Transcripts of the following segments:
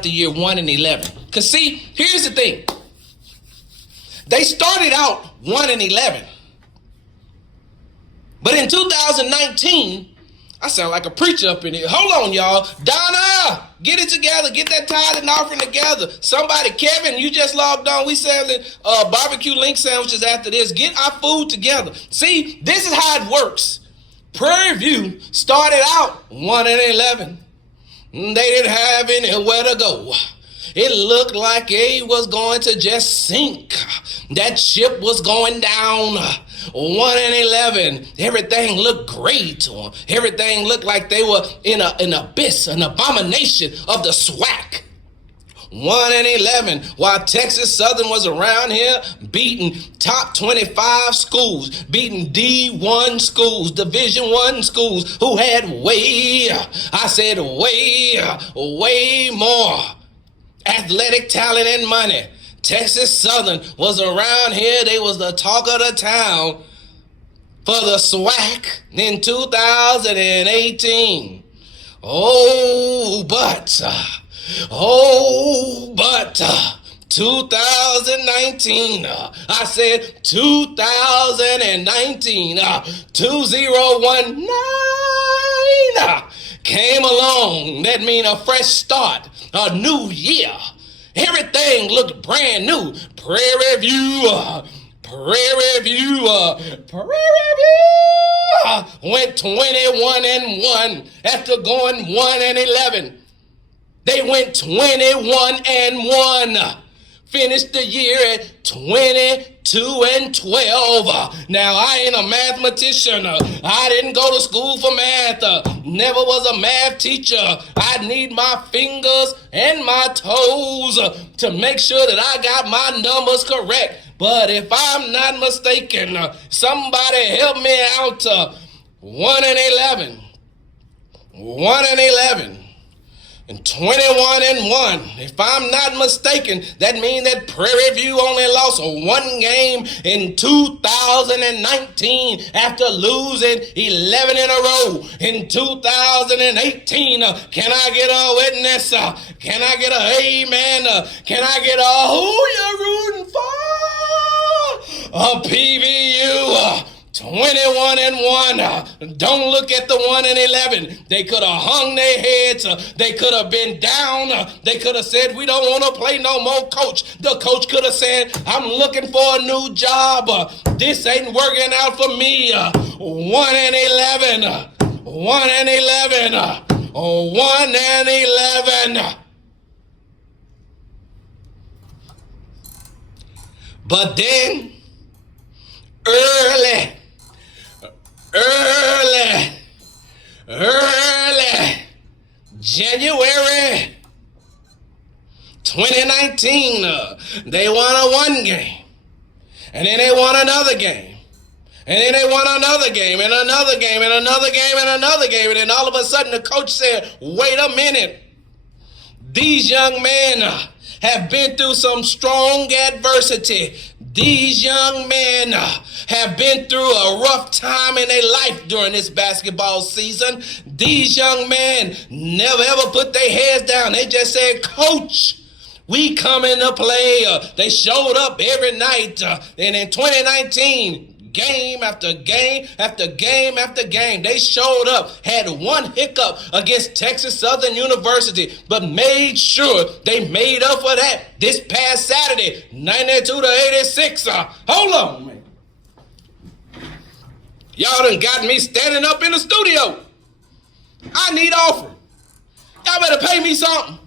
out the year 1-11. Because see, here's the thing. They started out 1-11. But in 2019, I sound like a preacher up in here. Hold on, y'all. Donna, get it together. Get that tithe and offering together. Somebody, Kevin, you just logged on. We selling barbecue link sandwiches after this. Get our food together. See, this is how it works. Prairie View started out 1-11. They didn't have anywhere to go. It looked like it was going to just sink. That ship was going down. 1-11. Everything looked great. Everything looked like they were in an abyss, an abomination of the SWAC. 1-11, while Texas Southern was around here beating top 25 schools, beating D1 schools, Division I schools who had way more athletic talent and money. Texas Southern was around here. They was the talk of the town for the SWAC in 2018. But 2019, I said 2019, 2019 came along. That means a fresh start, a new year. Everything looked brand new. Prairie View went 21-1 after going 1-11. They went 21-1. Finished the year at 22-12. Now, I ain't a mathematician. I didn't go to school for math. Never was a math teacher. I need my fingers and my toes to make sure that I got my numbers correct. But if I'm not mistaken, somebody help me out. 1-11. And 21-1. If I'm not mistaken, that means that Prairie View only lost one game in 2019 after losing 11 in a row. In 2018, can I get a witness? Can I get a amen? Can I get a who you rooting for? A PVU. 21-1. Don't look at the 1-11. They could have hung their heads. They could have been down. They could have said, we don't want to play no more, coach. The coach could have said, I'm looking for a new job. This ain't working out for me. 1-11. 1-11. 1-11. But then, early January 2019, they won one game, and then they won another game, and then they won another game, and another game, and another game, and another game, and then all of a sudden the coach said, wait a minute, these young men have been through some strong adversity. These young men have been through a rough time in their life during this basketball season. These young men never ever put their heads down. They just said, coach, we coming to play. They showed up every night. And in 2019, game after game after game after game, they showed up, had one hiccup against Texas Southern University, but made sure they made up for that this past Saturday, 92-86. Hold on, man. Y'all done got me standing up in the studio. I need offering. Y'all better pay me something.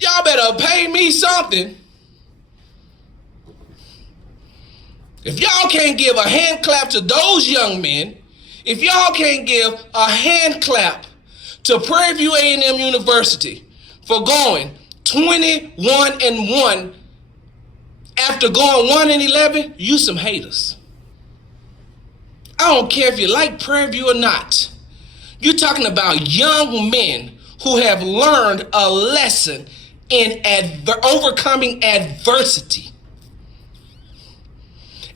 Y'all better pay me something. If y'all can't give a hand clap to those young men, if y'all can't give a hand clap to Prairie View A&M University for going 21-1 after going 1-11, you some haters. I don't care if you like Prairie View or not. You're talking about young men who have learned a lesson in overcoming adversity.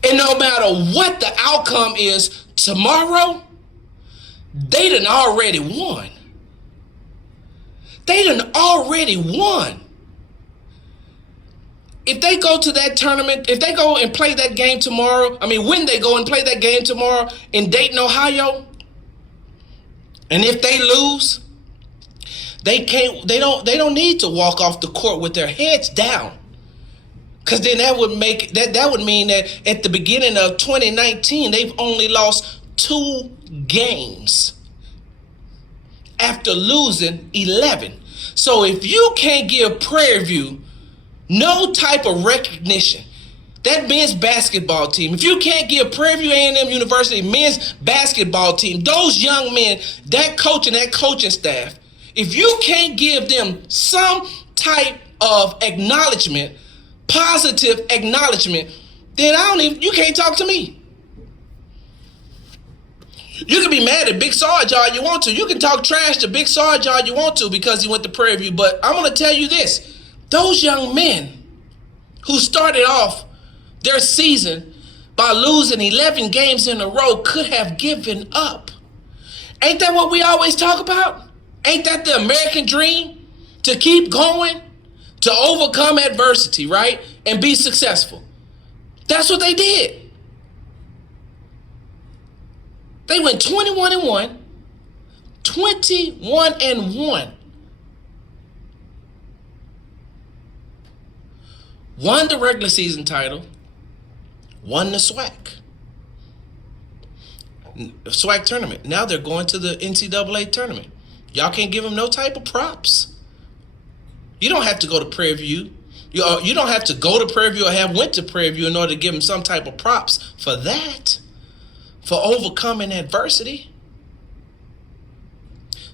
And no matter what the outcome is tomorrow, they done already won. They done already won. If they go to that tournament, if they go and play that game tomorrow, when they go and play that game tomorrow in Dayton, Ohio, and if they lose, they don't need to walk off the court with their heads down. Because then that would mean that at the beginning of 2019, they've only lost 2 games after losing 11. So if you can't give Prairie View no type of recognition, that men's basketball team, if you can't give Prairie View A&M University men's basketball team, those young men, that coach and that coaching staff, if you can't give them some type of acknowledgement, positive acknowledgement, then you can't talk to me. You can be mad at Big Sarge all you want to. You can talk trash to Big Sarge all you want to because he went to Prairie View. But I'm going to tell you this. Those young men who started off their season by losing 11 games in a row could have given up. Ain't that what we always talk about? Ain't that the American dream? To keep going, to overcome adversity, right? And be successful. That's what they did. They went 21-1, 21-1. Won the regular season title, won the SWAC tournament. Now they're going to the NCAA tournament. Y'all can't give them no type of props. You don't have to go to Prairie View. You don't have to go to Prairie View or have went to Prairie View in order to give them some type of props for that, for overcoming adversity.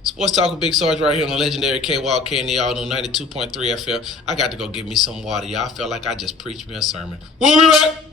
Sports Talk with Big Sarge right here on the legendary KWAL KNE all new 92.3 FM. I got to go get me some water, y'all. I felt like I just preached me a sermon. We'll be back.